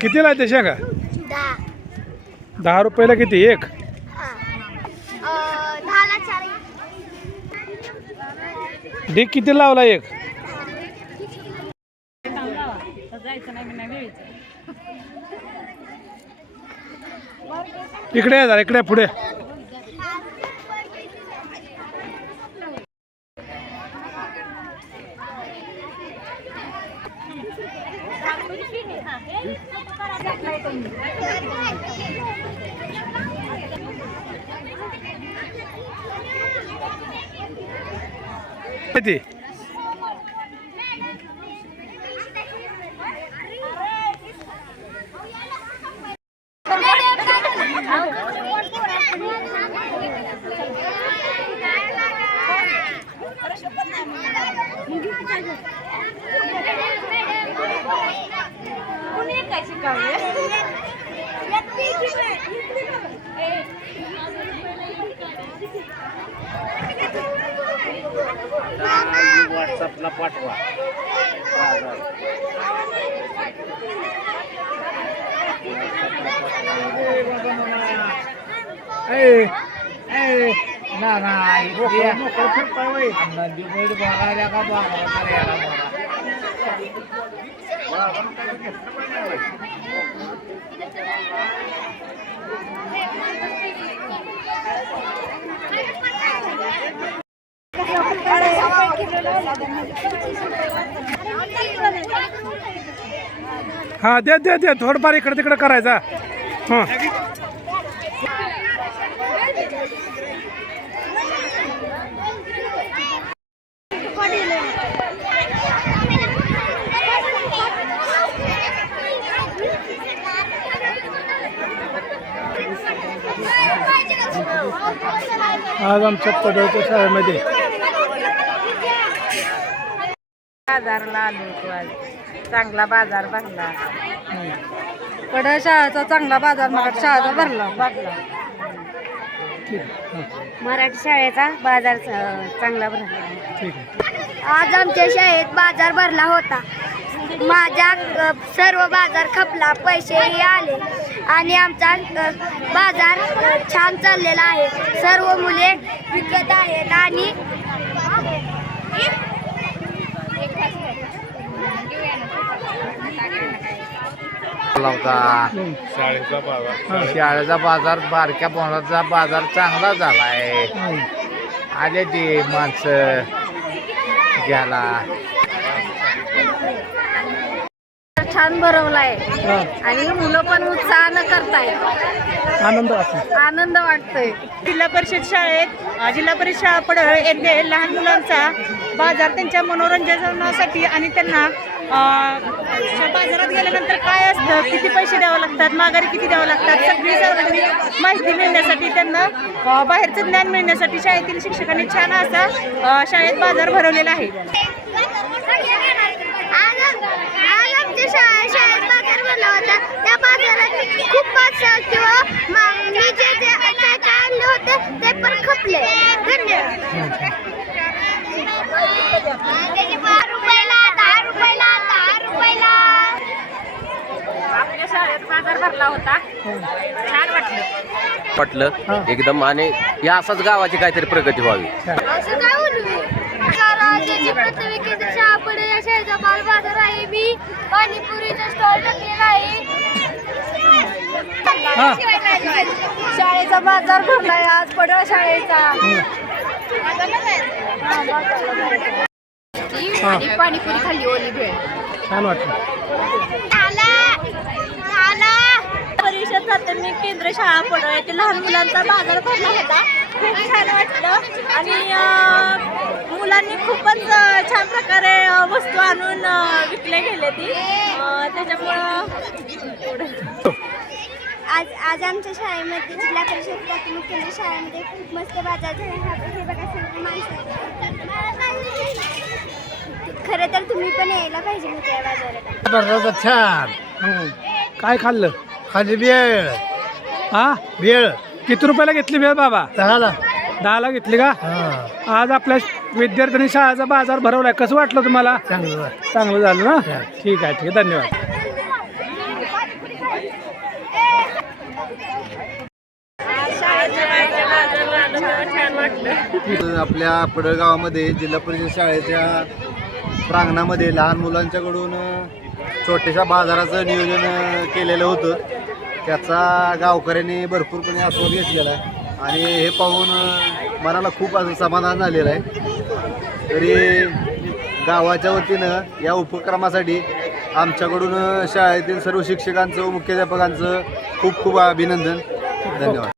कितीला आहे ते शेंगा? दहा. रुपयाला किती? एक? ढीक किती लावला एक? इकडे या जरा इकडे पुढे. किती व्हॉट्सअपला पाठवा. बघायला का बघा हा दे दे दे थोडंफार इकडे तिकडे करायचा. हां. आज आमच्या पदवच्या शाळेमध्ये बाजारला आलो होतो आज. चांगला बाजार भरला. पड शाळेचा चांगला बाजार मराठी शाळेचा भरला. भरला. मराठी शाळेचा बाजार च- चांगला भरला. ठीक आहे आज आमच्या शाळेत बाजार भरला होता. माझ्या अ, सर्व बाजार खपला पैसेही आले. आणि आमचा अ, बाजार छान चाललेला आहे. सर्व मुले विकत आहेत आणि होता शाळेचा बाजार. शाळेचा बाजार बारक्या पोराचा बाजार चांगला झालाय. आले ते माणसं घ्यायला. छान भरवलाय. आणि मुलं पण उत्साहानं करतायत. आनंद वाटतो. आनंद वाटतोय. जिल्हा परिषद शाळेत अ, जिल्हा परिषद शाळा पड येथे लहान मुलांचा बाजार त्यांच्या मनोरंजनासाठी आणि त्यांना अ, बाजारात गेल्यानंतर काय असतं? किती पैसे द्यावे लागतात? माघारी किती द्यावं लागतात? सगळी सार्वजनिक माहिती मिळण्यासाठी त्यांना अ, बाहेरचं ज्ञान मिळण्यासाठी शाळेतील शिक्षकांनी छान असा अ, शाळेत बाजार भरवलेला आहे आज आज आमच्या शाळा शाळेत बाजार भरला होता. त्या बाजारात खूप किंवा मा- जे जे काय काय आणलं होतं ते पण खपले. धन्यवाद. दहा रुपयाला दहा रुपयाला दहा रुपयाला आपल्या शाळेत बाजार भरला होता. छान वाटलं. पटलं. एकदम आणि या असाच गावाची काहीतरी प्रगती व्हावी. असं काय बोलू मी त्याची प्राथमिक केंद्र शाळा पुढे बाल बाजार आहे. मी पाणीपुरीचा स्टॉल टाकलेला आहे. शाळेचा बाजार भरलाय आज पड शाळेचा. पाणीपुरी खाल्ली ओली भेळ. छान वाटलं. परिषद प्राथमिक केंद्र शाळा पडळ येथे लहान मुलांचा बाजार भरला होता. खूप छान वाटलं. आणि मुलांनी खूपच छान प्रकारे वस्तू आणून विकले गेले ती. त्याच्यामुळं आज आज आमच्या शाळेमध्ये जिल्हा परिषद प्राथमिक केंद्र शाळेमध्ये खूप मस्त बाजार झाला. बघा सर्व माणसं. खरं तर तुम्ही पण यायला पाहिजे होते या बाजारात. छान. काय खाल्लं? खाली बेळ हा? बेळ किती रुपयाला घेतली भेळ बाबा? दहाला. दहाला घेतली का? आज आपल्या विद्यार्थ्यांनी शाळेचा बाजार भरवलाय. कसं वाटलं तुम्हाला? चांगलं चांगलं झालं ना? ठीक आहे ठीक आहे. धन्यवाद. आपल्या पडळगावामध्ये जिल्हा परिषद शाळेच्या प्रांगणामध्ये लहान मुलांच्याकडून अ, छोट्याशा बाजाराचं नियोजन अ, केलेलं होतं. त्याचा गावकऱ्यांनी भरपूरपणे आस्वाद घेतलेला आहे. आणि हे पाहून मनाला खूप असं समाधान झालेलं आहे. तरी गावाच्या वतीनं या उपक्रमासाठी आमच्याकडून शाळेतील सर्व शिक्षकांचं मुख्याध्यापकांचं खूप खूप अभिनंदन. धन्यवाद.